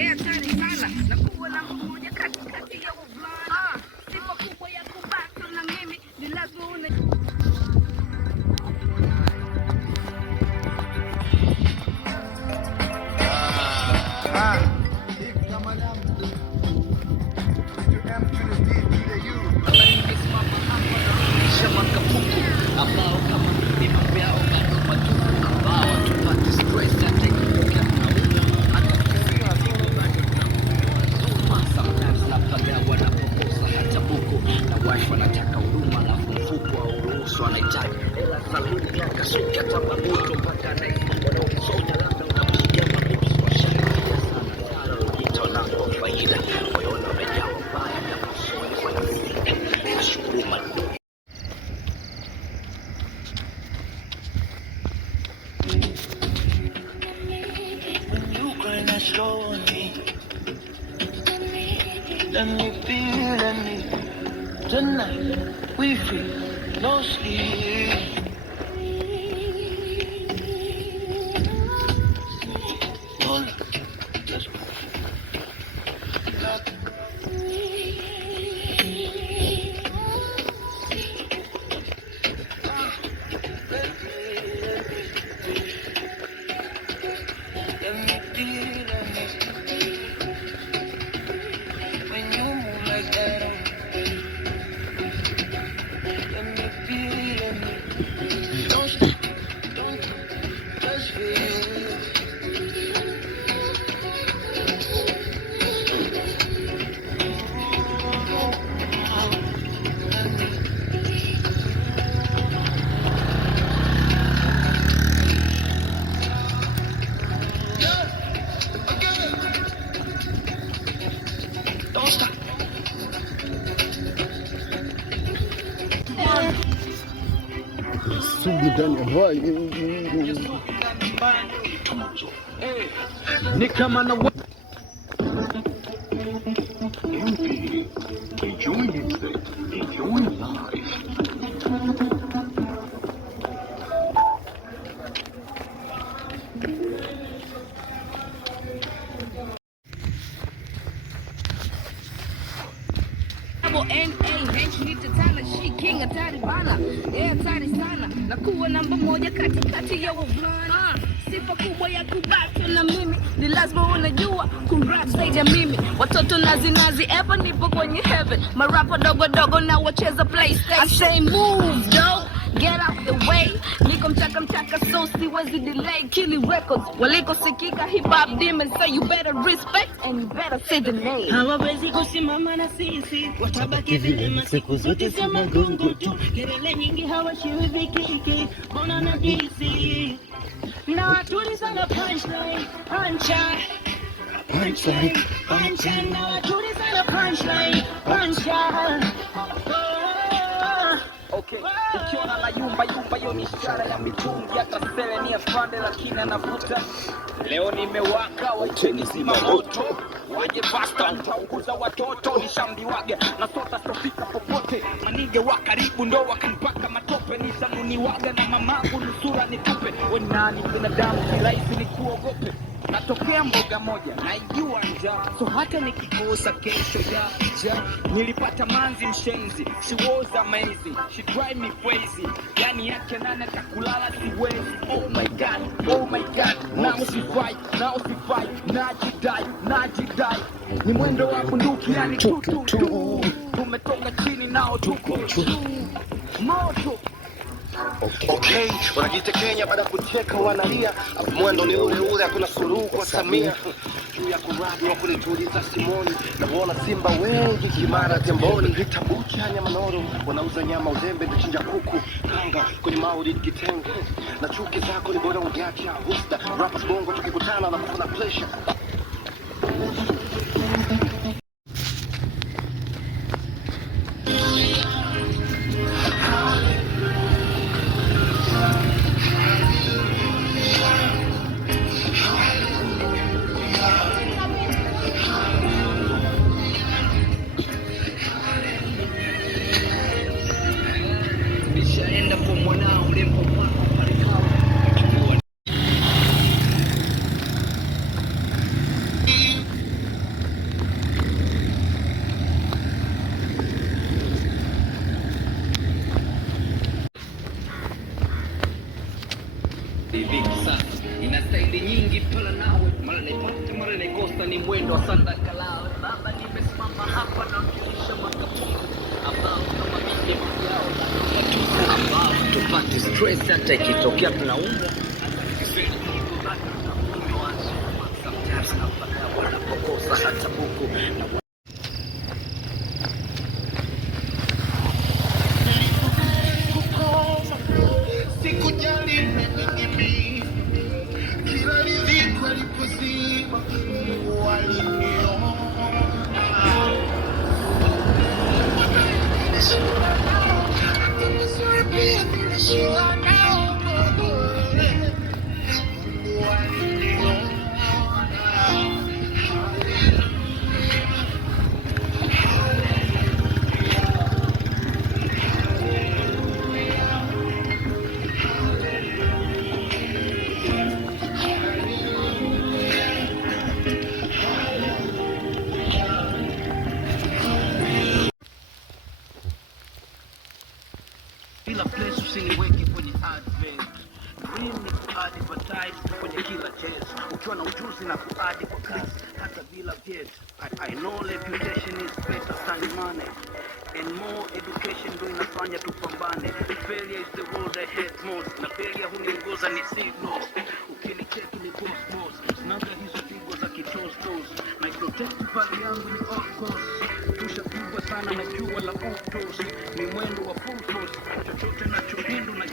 hatari sana na kuwa namba moja katikati ya wavulana. Sifa kubwa ya kubaki na mimi ni lazima let me tonight we free, no sleep. Let's go. Sugu ndani ya hali ni kama na enjoy music, enjoy life. hatari bana, hatari sana na kuwa namba moja katikati ya wavulana. Sifa kubwa ya kubaki na mimi ni lazima unajua kurap zaidi ya mimi. Watoto nazi ever nipo kwenye heaven. Marapa dogo na wacheza PlayStation. I say move dog, get out the way. Niko mchaka so siwezi delay. Kili Records waliko sikika hip hop demons, so you better respect and you better say the name. Hawawezi kusimama na sisi, watabaki vile siku zote sema gongo tu. Kelele nyingi hawashiwi kiki, mbona na DC. Na watuli sana punchline, punchline, na watuli sana punchline, punchline. Okay, ukiona la yumba yo ni ishara ya mitungi. Hata sele ni afande lakini anavuta. Leo nimewaka waiteni zima moto. Waje fasta nitaunguza watoto. Nishambiwage na sota sofika popote. Manige wa karibu ndo wakanipaka matope. Nishamuniwaga na mamangu nusura nitupe. We nani binadamu kirahisi ni kuogope. Natokea mboga moja naijua njaa, so hata nikikosa kesho ya nilipata manzi mshenzi. She was amazing, she drive me crazy. Yani yake nane takulala siwezi. Oh my god, now she fight, najidai. Ni mwendo wa bunduki yani tu. Tumetoka chini nao tuko moto. Okay, wanajiita Kenya baada kucheka wanalia. Mwendo ni ule hakuna suluhu kwa Samia. Juu ya kuradi wa kulituliza Simoni. Na kuona simba wengi kimara temboni. Vitabucha nyama noro, wanauza nyama uzembe ndichinja kuku. Kanga kwenye mauli kitenge. Na chuki zako ni bora ungeacha husta. Rappers bongo tukikutana na kufuna pressure. naipata mara naikosa, ni mwendo wa sanda kalao. Baba nimesimama hapa na kulisha makapungu ambao kama mimi yao ambao tupate stress, hata ikitokea tunaumwa wanapokosa hata buku. Sikujali mimi kila nilikuwa nilipozima waliniona. Kila place usiniweke kwenye advert. Dream ni ku-advertise kwenye kila chase. Ukiwa na ujuzi na ku-adi kwa kazi hata bila vyet. I know reputation is better than money. And more education ndo inafanya tupambane. Failure is the word I hate most. Na failure huniongoza ni signals. Ukinicheki ni cosmos. Nanga hizo pigo za kitos-tos. My protective value yangu ni of course. Tushapigwa sana na jua la utos. Ni mwendo wa full force. Chochote na chuhindu na